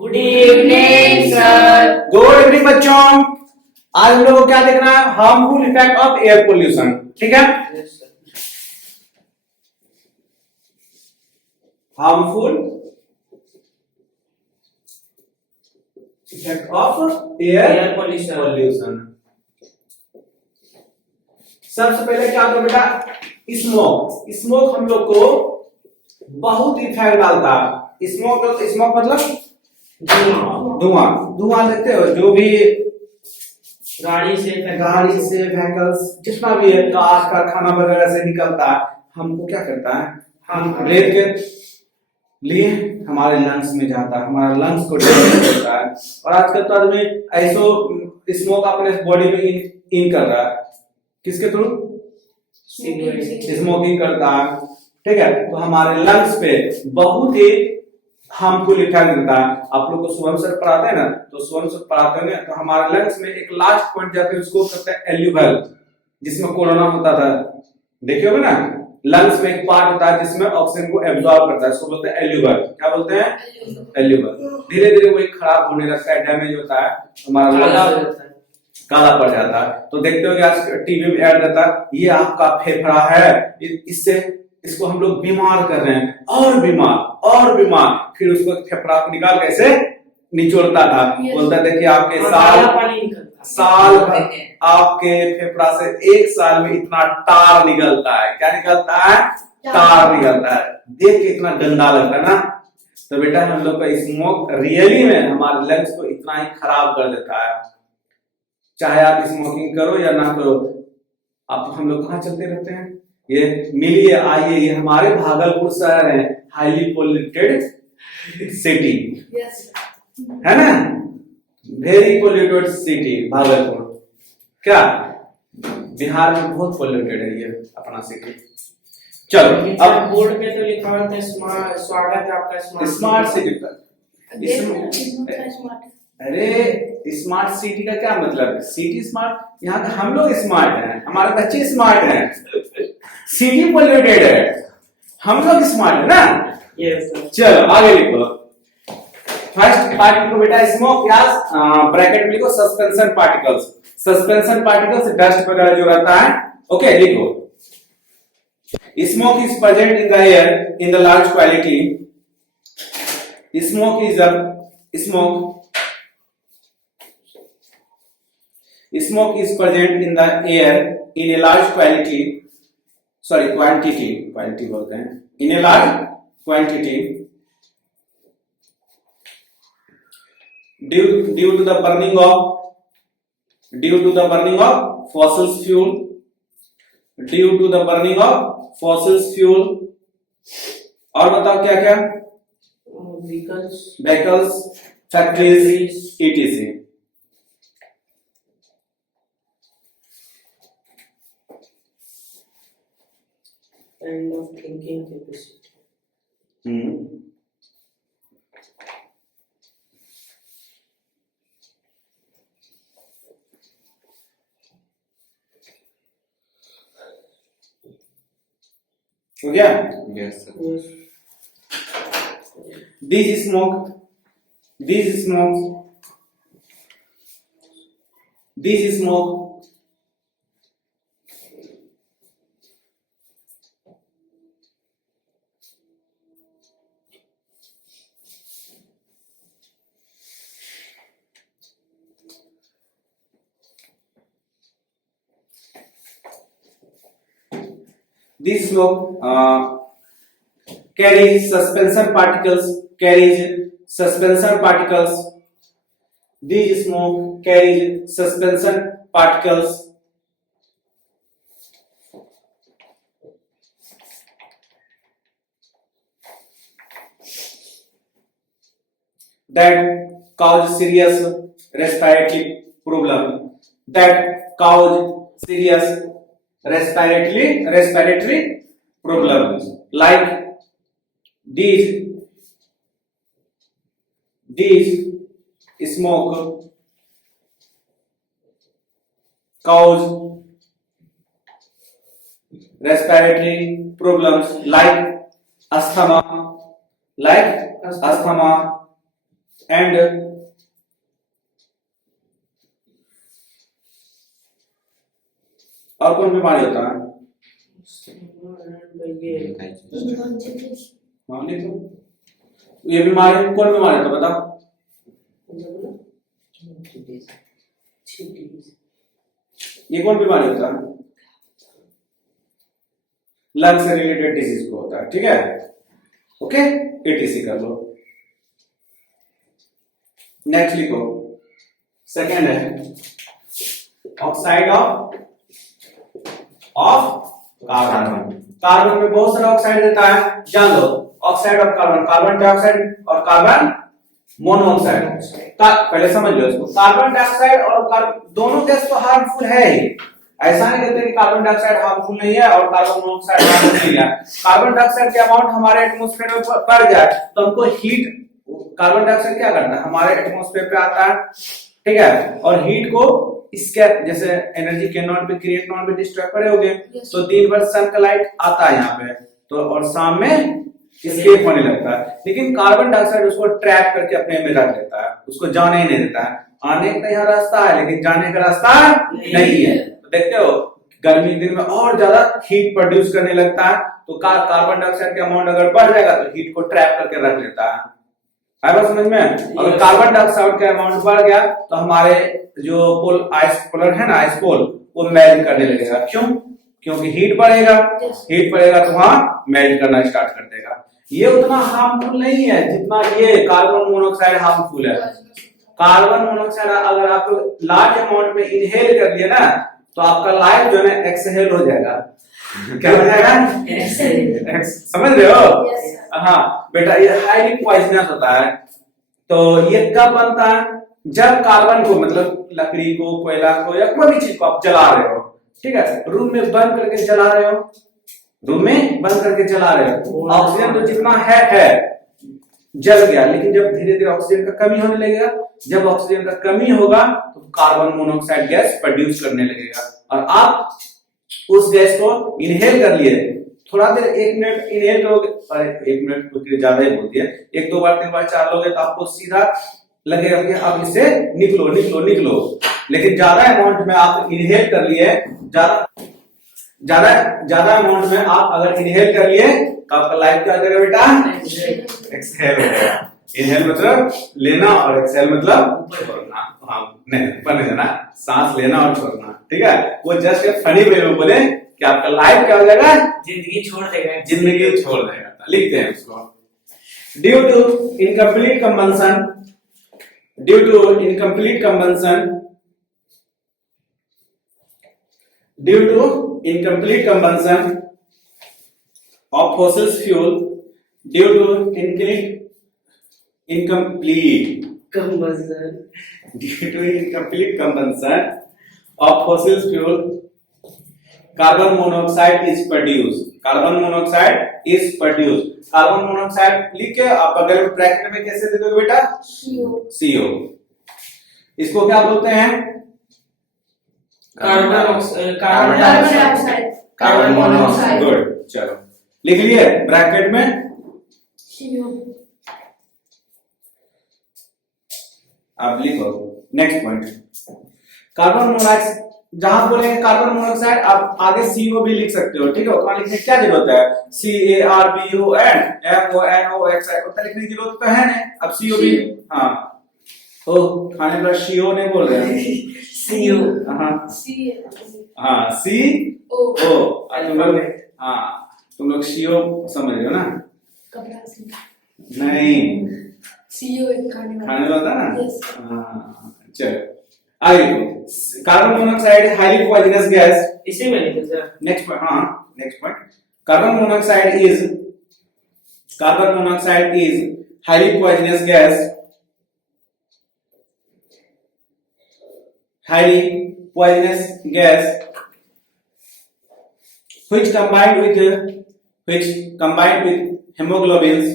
Good evening sir. Good evening बच्चों। आज हम लोग को क्या देखना है? Harmful effect of air pollution. ठीक है, harmful effect of air pollution. सबसे पहले क्या होता है बेटा? स्मोक। स्मोक हम लोग को बहुत इफेक्ट डालता है। स्मोक मतलब धुआं। धुआं देखते हो, जो भी गाड़ी से व्हीकल्स जितना भी है, कार कारखाना वगैरह से निकलता है, हमको क्या करता है? हम ब्रेथ के लिए हमारे लंग्स में जाता है, हमारे लंग्स को डैमेज करता है। और आजकल तो आदमी ऐसो स्मोक अपने बॉडी में इन कर रहा है। किसके थ्रू? स्मोकिंग करता है। ठीक है, तो हमारे लंग्स पे बहुत ही हार्मफुल इफेक्ट देता है। आप लोग को स्वयं से पढ़ाते हैं ना, तो स्वयं से पढ़ाते हैं तो हमारे लंग्स में एक लास्ट पॉइंट जाते हैं, उसको कहते हैं एल्यूवल, जिसमें कोरोना होता था। देखिए ना, लंग्स में एक पार्ट होता है जिसमें ऑक्सीजन को एब्जॉर्ब करता है, उसको बोलते हैं एल्यूवल। क्या बोलते हैं? एल्यूवल। धीरे धीरे वो खराब होने लगता है, डैमेज होता है, हमारा काला पड़ जाता है। तो देखते हो कि आज टीवी में ऐड रहता है, ये आपका फेफड़ा है, इससे इसको हम लोग बीमार कर रहे हैं, और बीमार। फिर उसको फेफड़ा को निकाल कैसे निचोड़ता था, बोलता था कि आपके साल आपके फेफड़ा से एक साल में इतना टार निकलता है। क्या निकलता है? टार निकलता है। देख के इतना गंदा लगता है ना। तो बेटा हम लोग का स्मोक रियली में हमारे लंग्स को इतना ही खराब कर देता है। चाहे आप स्मोकिंग करो या ना करो, आप हम लोग कहाँ चलते रहते हैं? ये मिलिए, आइए, ये हमारे भागलपुर शहर है, हाईली पोल्यूटेड सिटी। है ना, वेरी पोल्यूटेड सिटी भागलपुर। क्या बिहार में बहुत पोल्यूटेड है ये अपना सिटी। चलो, अब बोर्ड पे तो लिखा हुआ था स्वागत आपका स्मार्ट सिटी पर। अरे स्मार्ट सिटी का क्या मतलब? सिटी स्मार्ट, यहाँ का हम लोग स्मार्ट हैं, हमारे बच्चे स्मार्ट हैं। सिटी पोल्यूटेड है, हम लोग स्मार्ट है ना। यस। चलो आगे लिखो। फर्स्ट पार्ट लिखो बेटा, स्मोक या ब्रैकेट में लिखो suspension particles. Suspension particles dust वगैरह जो रहता है। ओके, लिखो। Smoke is present in the air in the large quality. Smoke is Smoke is present in the air in a large quantity बोलते हैं, in a large quantity due to the burning of fossil fuel। और बताओ क्या क्या? Vehicles, factories, etc। Kind of thinking capacity। हो गया? Yes, sir. This smoke carries suspension particles. This smoke carries suspension particles that cause serious respiratory problem. Like these smoke cause respiratory problems like asthma, and और कौन बीमारी होता है? ये हाँ लिखो, ये बीमारी कौन बीमारी होता है बता? ये कौन बीमारी होता है? लंग से रिलेटेड डिजीज को होता है, ठीक है। ओके, एटीसी कर लो। नेक्स्ट लिखो, सेकेंड है ऑक्साइड ऑफ कार्बन। कार्बन में बहुत सारा ऑक्साइड देता है, जान लो। Oxide of carbon, carbon dioxide और कार्बन मोनोऑक्साइड। पहले समझ लो इसको, कार्बन डाइऑक्साइड और दोनों गैस तो हार्मफुल है ही। ऐसा नहीं कहते कि कार्बन डाइऑक्साइड हार्मफुल नहीं है और कार्बन मोनोऑक्साइड हार्मफुल नहीं है। कार्बन डाइऑक्साइड के अमाउंट हमारे एटमॉस्फेयर में बढ़ जाए तो हमको हीट, कार्बन डाइऑक्साइड क्या करता है, हमारे एटमॉस्फेयर पे आता है, ठीक है, और हीट को स्कैप, जैसे energy can not be create not be destroy करोगे, तो दिन भर सन का लाइट आता है यहाँ पे, तो और शाम में एस्केप होने लगता है। लेकिन कार्बन डाइऑक्साइड उसको ट्रैप करके अपने में रख लेता है, उसको जाने ही नहीं देता है। आने का यहाँ रास्ता है लेकिन जाने का रास्ता नहीं है। तो देखते हो गर्मी के दिन में और ज्यादा हीट प्रोड्यूस करने लगता है, तो कार्बन डाइऑक्साइड का अमाउंट अगर बढ़ जाएगा तो हीट को ट्रैप करके रख लेता है। आया बात समझ में? अगर कार्बन डाइऑक्साइड का अमाउंट बढ़ गया तो हमारे जो पोल आइस पोलर है ना, आइस पोल, वो मेल्ट करने लगेगा। क्यों? क्योंकि हीट बढ़ेगा, हीट बढ़ेगा तो वहां मेल्ट करना स्टार्ट कर देगा। ये उतना हार्मफुल नहीं है जितना ये कार्बन मोनोऑक्साइड हार्मफुल है। कार्बन मोनोऑक्साइड अगर आप लार्ज अमाउंट में इनहेल कर दिए ना तो आपका लाइफ जो है ना एक्सहेल हो जाएगा। क्या हो जाएगा? समझ रहे हो? हाँ बेटा, ये हाईली पॉइजनस होता है। तो ये कब बनता है? जब कार्बन को, मतलब लकड़ी को, कोयला को या कोई भी चीज को आप जला रहे हो, ठीक है, रूम में बंद करके जला रहे हो, रूम में बंद करके जला रहे हो, ऑक्सीजन तो जितना है जल गया, लेकिन जब धीरे धीरे ऑक्सीजन का कमी होने लगेगा, जब ऑक्सीजन का कमी होगा तो कार्बन मोनोऑक्साइड गैस प्रोड्यूस करने लगेगा और आप उस गैस को इनहेल कर लिए। थोड़ा देर 1 मिनट इनहेल करोगे, 1 मिनट तो ज्यादा ही बोलती है, 1 2 बार 3 बार 4 लोगे तो आपको सीधा लगेगा कि आप इससे निकलो निकलो निकलो। लेकिन ज्यादा अमाउंट में आप इनहेल कर लिए, ज्यादा अमाउंट में आप अगर इनहेल कर लिए तो आपका लाइफ क्या करेगा बेटा? एक्सहेल हो जाएगा। इनहेल मतलब लेना और एक्सहेल मतलब छोड़ना। हाँ, नहीं ऊपर नहीं जाना, सांस लेना और छोड़ना, ठीक है। वो जस्ट एक फनी वे में बोले कि आपका लाइफ क्या हो जाएगा? जिंदगी छोड़ देगा, जिंदगी छोड़ देगा। लिखते हैं उसको, due to incomplete combustion, due to incomplete combustion, due to incomplete combustion of fossil fuel, due to incomplete combustion, due to incomplete combustion of fossil fuel, carbon monoxide is produced. Carbon monoxide is produced. Carbon monoxide लिख के आप अगर bracket में कैसे दे दोगे बेटा? CO। इसको क्या बोलते हैं? Carbon dioxide, carbon monoxide. Good, चलो लिख लिए ब्रैकेट में CO। आप लिखो नेक्स्ट पॉइंट, कार्बन मोनोऑक्साइड। जहां बोलेंगे कार्बन मोनोऑक्साइड आप आगे CO भी लिख सकते हो, ठीक है। वहां लिखने की क्या जरूरत है? CARBON MONOXID उतना लिखने की जरूरत तो है नहीं। अब CO भी, हाँ तो खाने पर CO नहीं बोल रहे हैं, CO, हाँ CO। CO। हाँ तुम लोग CO समझ रहे हो ना? नहीं, CO एक खाने वाला ना। Yes। हाँ चलो आगे, carbon monoxide highly poisonous gas. इसी में लिखो सर। नेक्स्ट पॉइंट, हाँ next point, carbon monoxide is highly poisonous gas, highly poisonous gas which combined with hemoglobins,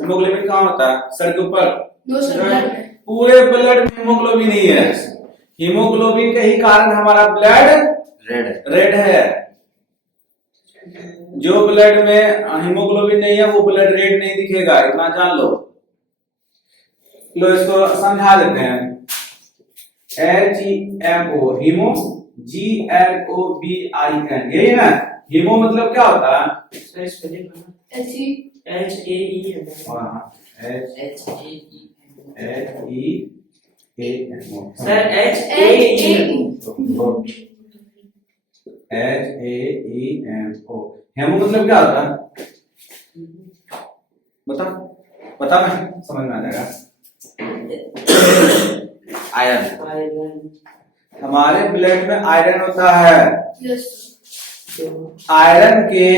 hemoglobin कहाँ होता है? सर के ऊपर। पूरे ब्लड में हेमोग्लोबिन ही है। हीमोग्लोबिन के ही कारण हमारा ब्लड रेड है। जो ब्लड में हीमोग्लोबिन नहीं है वो ब्लड रेड नहीं दिखेगा, इतना जान लो। लो इसको समझा देते हैं। HEMO हीमो, GLOBIN, यही है ना। हीमो मतलब क्या होता है? सर इस पे देखो ना, HE HAE है। हाँ, HEMO sir HAE HAEMO। Haemo मतलब क्या होता है? बता बता, मैं समझ में आ जाएगा। Iron, iron. हमारे ब्लड में आयरन होता है। यस आयरन के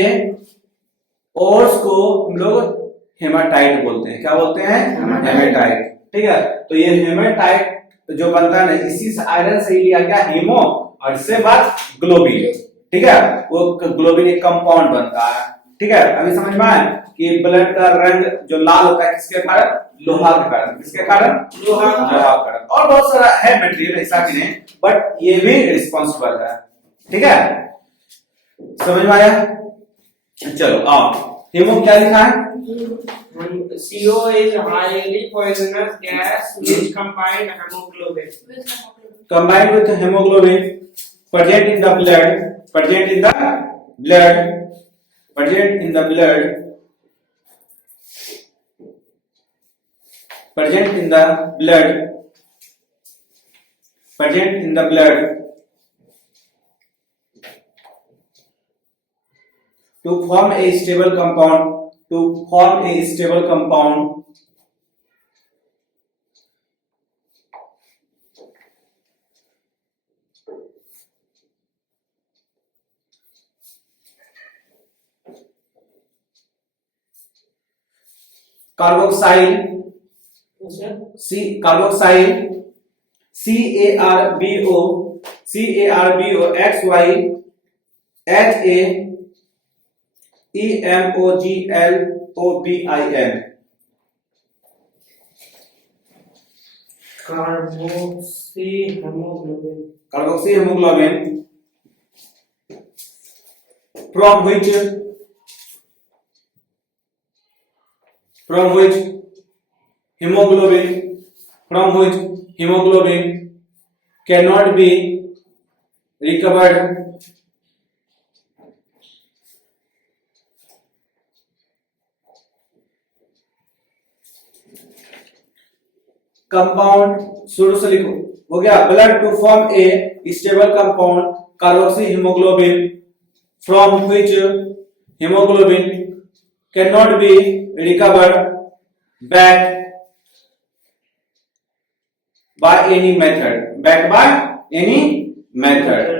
ओर्स को हम लोग हेमाटाइट बोलते हैं। क्या बोलते हैं? हेमाटाइट। ठीक है, तो ये हेमाटाइट जो बनता है ना, इसी से आयरन से ही लिया गया हीमो, और इससे बाद ग्लोबिन। ठीक है, वो ग्लोबिन एक कंपाउंड बनता है। ठीक है, अभी समझ में आया कि ब्लड का रंग जो लाल होता है किसके कारण? लोहा के कारण। किसके कारण? लोहा के कारण। और बहुत सारा है मटेरियल, ऐसा कि नहीं, बट ये भी रिस्पॉन्सिबल है। ठीक है, समझ में आया? चलो आओ, हीमो क्या लिखा है? CO is highly poisonous gas which combine hemoglobin. Combined with hemoglobin present in the blood, present in the blood, present in the blood, present in the blood, present in the blood to form a stable compound, to form a stable compound carboxyl, carboxyl, CARBO, CARBO XY HA EMOGLOBIN, Carboxyhemoglobin. carboxyhemoglobin, from which hemoglobin cannot be recovered compound. शुरू से लिखो, हो गया। Blood to form a stable compound carboxy haemoglobin from which haemoglobin can not be recovered back by any method, back by any method.